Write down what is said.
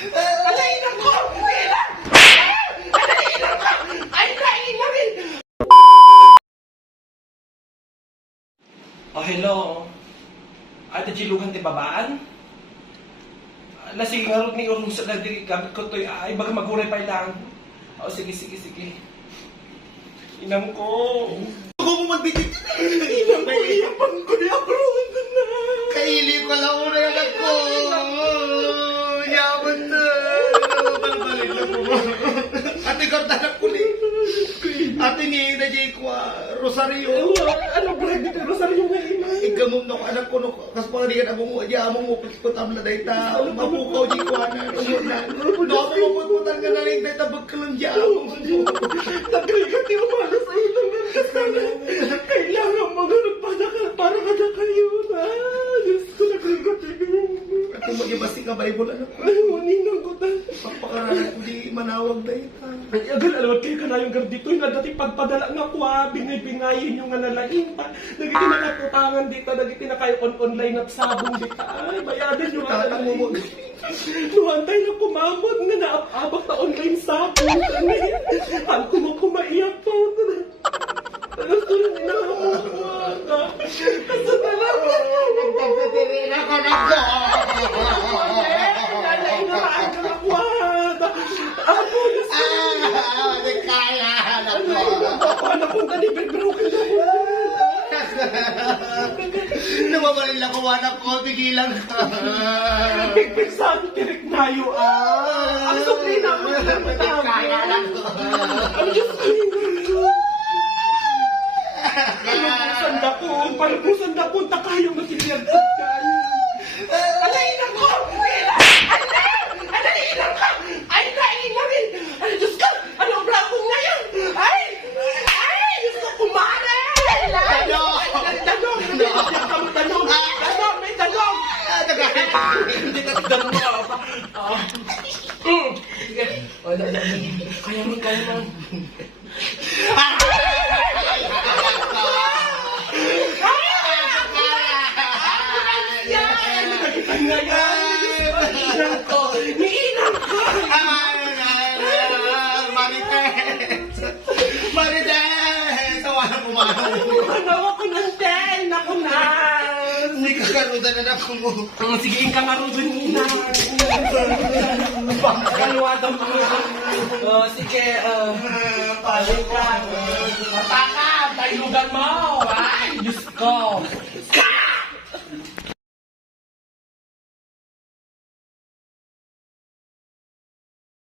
Alayin ako! Ilan! Alayin ako! Ay, nainawin! Oh, hello. Ate Jilugan, ti babaan? Lasing nga rin ni Urong sa nadig gamit ko to'y ay baga maguray pa lang. Oh, sige. Inam ko. Ako mo magdikit. Inam ko, iyapan ko ni Abron na. Kaili ko lang una yung anak ko. Yaman na. Balik lang mo. Ate Gordanak ko ni. Ate ni Najay ko, Rosario. Ano ba rin dito? Rosario nga ina. Ikamom na ko anak ko. Kas mga diyan among mo. Diyan among mo. Piskotam na dahi ta. Mapukaw di ko na. Doon mo maputputan ka na rin dahi ta. Bagkalang diyan among mo. Nagrigat yung mga sa ito ng kasana. Kailangan mo ganun para kada kayo na. Diyos ko, nagrigat yung. At kung magyabasi ka Bible anak ko. Ay, maninang ko na. Pagpakaralan ko di manawag dahi ta. Ay, agal, alawad kayo ka na yung gardito. Yung dati pagpadala nga kuha, bingay-bingayin yung nga nalain pa. Nagiti nakaputangan dito, nagiti na kayo online at sabong dito. Ay, bayadan yung nga Tatang mo mo. nalain. Nuhantay na kumamot nga naabak na online sabong. Ang kumaiyak po. Talas ko rin inahamot. Kasi talaga. Nagpapatirin ako na ko. Nalain na maaga na kuha. Ako, Di kaya anak ko. anak kong kanibig-broken na ko. Namamalin lang ko anak ko. Tigilan ka. Big sa akin, tirik nayo Ang supli na mo na Di kaya anak ko. Ang Diyos ko. Palubusan dakon, takayong matilyan. Alayin ako! Alayin ako! Ay, nainawin! Ay, Diyos ko! Ano ang brakong na yan? Ay! Diyos ko, kumare! Tanong! May tanong! Hindi ka tanong mo. Sige. Kaya mo. Inang ko! Niinang ko! Marites! Tawanan ko mahal. Ano ako ng ten? Ako na! Hindi ka karudan na ako mo. Sige, ka nga rin nina. Kalwada mo. Sige, paling ka. Matakam, tayugan mo. Ay, Diyos ko.